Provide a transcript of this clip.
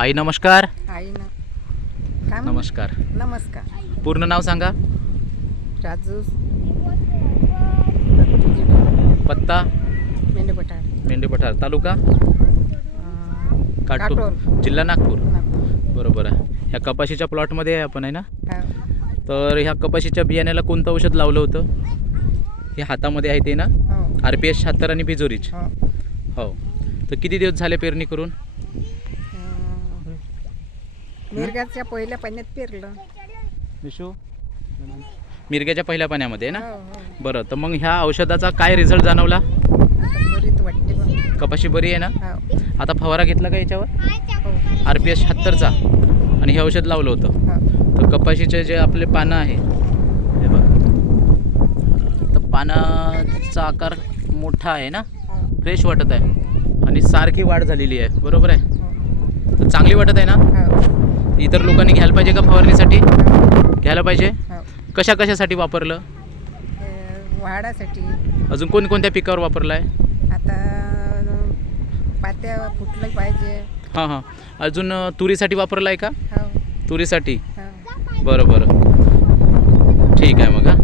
आई नमस्कार. आई ना काय म्हण- नमस्कार. नमस्कार. पूर्ण नाव सांगा. राजू पत्ता मेंढेपठार मेंढेपठार, तालुका काटोल, काटोल. जिल्हा नागपूर. नागपूर. बरोबर आहे. ह्या कपाशीच्या प्लॉटमध्ये आहे आपण, आहे ना? हा. तर ह्या कपाशीच्या बियाण्याला कोणतं औषध लावलं होतं? हे हातामध्ये आहे ते ना? हो. RPS 76 आणि बिजोरीच. हो. हो. तर किती दिवस झाले पेरणी करून? मिरगाच्या पहिल्या पाण्यात पेरलं. विशू मिरग्याच्या पहिल्या पाण्यामध्ये आहे ना? हो, हो. बरं, तर मग ह्या औषधाचा काय रिझल्ट जाणवला? आता बरीच वाटते बा. कपाशी बरी आहे ना? हो. आता फवारा घेतला का याच्यावर? हो. RPS 76चा आणि हे औषध लावलं होतं. हो. तर कपाशीचे जे आपले पानं आहे हे बघ, तर पानाचा आकार मोठा आहे ना, हो. फ्रेश वाटत आहे आणि सारखी वाढ झालेली आहे. बरोबर आहे? हो. तर चांगली वाटत आहे ना? हो. इतर लोकांनी घ्यायला पाहिजे का फवारणीसाठी? घ्यायला पाहिजे. हो. कशासाठी वापरलं? वाढासाठी. अजून कोणकोणत्या पिकावर वापरलं आहे? आता पात्या फुटलं पाहिजे. हां हां. अजून तुरीसाठी वापरलं आहे का? हो. तुरीसाठी. हो. बरं बरं, ठीक आहे मग. हां.